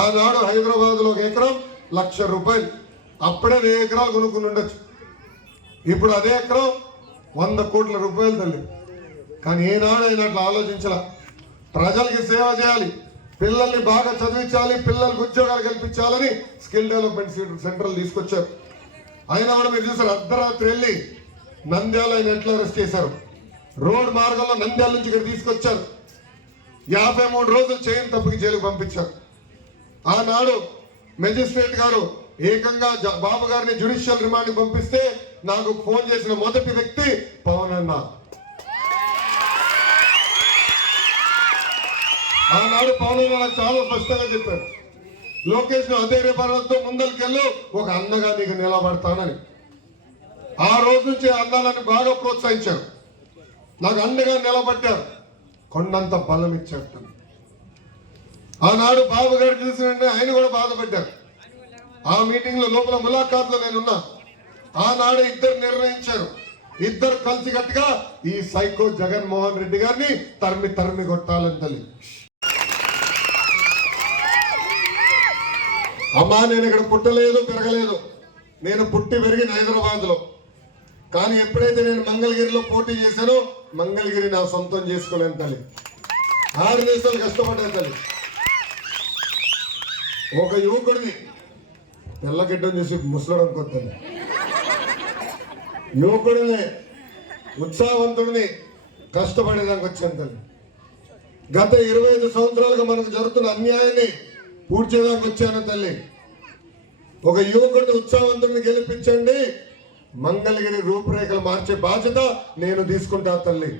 ఆనాడు హైదరాబాద్లో 1 ఎకరం ₹1,00,000, అప్పుడే 1000 ఎకరాలు కొనుక్కుని ఉండొచ్చు. ఇప్పుడు అదే ఎకరం 100 కోట్ల రూపాయలు తల్లి. కానీ ఏనాడు అయినట్లు ఆలోచించాల. ప్రజలకి సేవ చేయాలి, పిల్లల్ని బాగా చదివించాలి, పిల్లలకు ఉద్యోగాలు కల్పించాలని స్కిల్ డెవలప్మెంట్ సెంటర్లు తీసుకొచ్చారు. అయినా కూడా మీరు చూసారు, అర్ధరాత్రి వెళ్ళి నంద్యాల ఆయన ఎట్లా అరెస్ట్ చేశారు. రోడ్ మార్గంలో నంద్యాల నుంచి ఇక్కడ తీసుకొచ్చారు. 53 రోజులు చేయని తప్పుకి జైలుకు పంపించారు. ఆనాడు మెజిస్ట్రేట్ గారు ఏకంగా బాబు గారిని జ్యుడిషియల్ రిమాండ్ పంపిస్తే నాకు ఫోన్ చేసిన మొదటి వ్యక్తి పవన్ అన్న. ఆనాడు పవన్ అన్న నాకు చాలా స్పష్టంగా చెప్పారు, లోకేష్ ను అధైర్యపడంతో ముందరికెళ్ళు, ఒక అన్నగా నీకు నిలబడతానని. ఆ రోజు నుంచి అన్నాలని బాగా ప్రోత్సహించారు, నాకు అండగా నిలబడ్డారు, కొండంత బలం ఇచ్చారు. ఆనాడు బాబు గారు చూసిన ఆయన కూడా బాధపడ్డారు. ఆ మీటింగ్ లో లోపల ములాఖాత్లో నేనున్నా. ఆనాడు ఇద్దరు నిర్ణయించారు, ఇద్దరు కలిసి గట్టిగా ఈ సైకో జగన్మోహన్ రెడ్డి గారిని తరిమి కొట్టాలని తల్లి. అమ్మా, నేను ఇక్కడ పుట్టలేదు, పెరగలేదు, నేను పుట్టి పెరిగిన హైదరాబాద్ లో. కానీ ఎప్పుడైతే నేను మంగళగిరిలో పోటీ చేశానో, మంగళగిరి నా సొంతం చేసుకోలేను తల్లి. 6 దేశాలు కష్టపడ్డాను తల్లి. ఒక యువకుడిని తెల్లగిడ్డం చేసి ముసలడం కొత్తని యువకుడిని, ఉత్సాహవంతుడిని కష్టపడేదానికి వచ్చాను తల్లి. గత 25 సంవత్సరాలుగా మనకు జరుగుతున్న అన్యాయాన్ని పూడ్చేదానికి వచ్చాను తల్లి. ఒక యువకుడిని, ఉత్సాహవంతుడిని గెలిపించండి, మంగళగిరి రూపురేఖలు మార్చే బాధ్యత నేను తీసుకుంటా తల్లి.